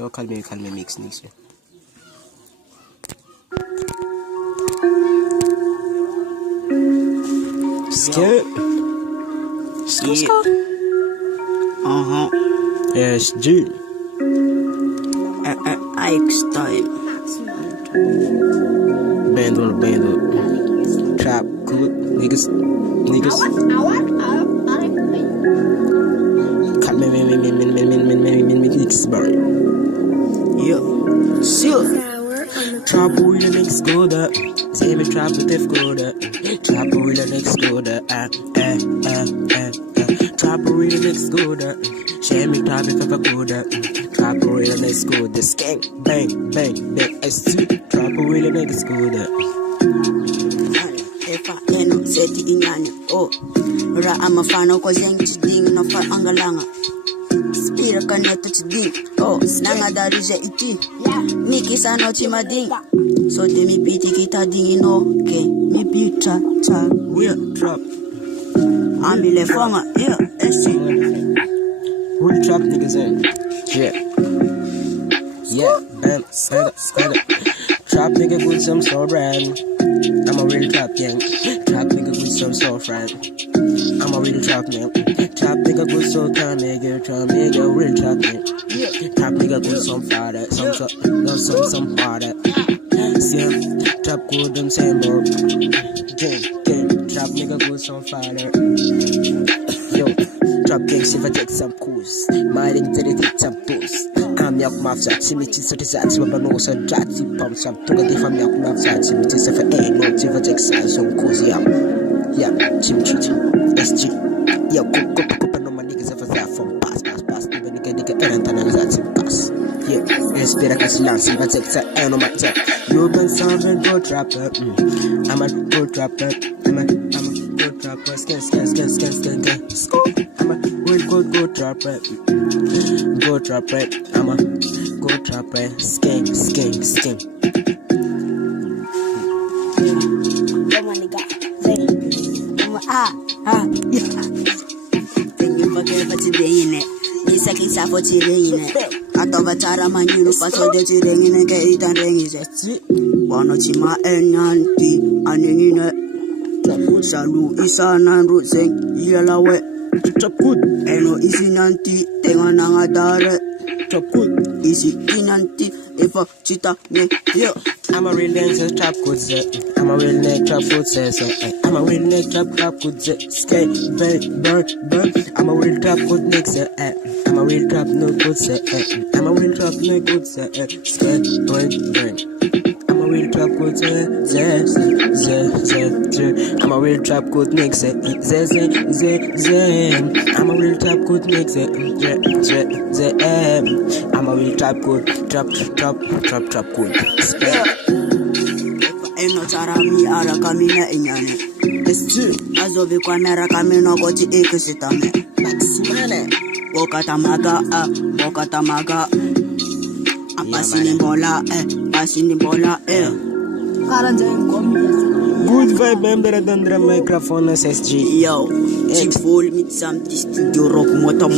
Yo, calme mix niks. Skip. Yes, G. FREESTYLE. Band on band. Trap, good niggas. Mix bar. Yo, sure. Trap with the next goda. Say me trap with the goda. Trap with the next goda. Trap with the next goda. Share me trap if I goda. Trap with the next goda. Skank, bang, bang, bang. I see. Trap with the next goda. Eno seti inyanya. Oh, ra amafano ko zeng chiding no far angalanga. Spira kaneto chiding. Oh, nanga darije iti. Niki sano chimading. So de mi piti kita ding no ke mi pita ta Real trap. Ambile fonga. Yeah, esi. Real trap niggas in. Yeah, bam, stand up. Trap nigga with some soul brand. I'm a real trap gang. Trap nigga with some soul friend. I'm a real trap man. Trap nigga with some time nigga. Trap nigga real trap man. Trap nigga with some father. Some father. Same trap good and same bro. Trap nigga with some father. Yo, trap gang if I take some course. My link to take some posts. I'm your mafia, Timothy, so this is what I know. So, Jatty pumps up to get from your mafia, Timothy, so for a no, Tifa takes some cozy. Yeah, Timothy, SG. Yeah, cook, no my niggas ever that from pass. Even nigga, and I'm pass. Yeah, it's better as lance, if I take that, and on my tech. You've been sounding good trapper. I'm a good trapper. I'm a good trapper. Skin. I'm a real good trapper. Go trap right, I'm a go trap right, skank. Come on, nigga. Thank you for today in it. This second half for today in it. Atavatara manyu paso de today in it. Get it it. One chima enyanti anine. Salu isana ruzeng yalawe. Chop good, Eno isi nanti tenga nanga dare. chop good. Isi inanti efa chita ne yo. I'm a real dancer, trap good I'm a real neck trap food says I'm a real neck trap good skate, burn. I'm a real trap good neck I'm a real trap no good I'm a real trap no good skate, burn. I'm a real trap good I'm a real trap good neck I'm a real trap good neck I'm a real trap good trap good. Eno charami ara kamina inyane. Estu azobe kwa mera kamino goti ekisitame. MAXI Bokatamaga Pasini bola Good vibe, member the microphone SSG. Yo, Chick full mit some studio rock motor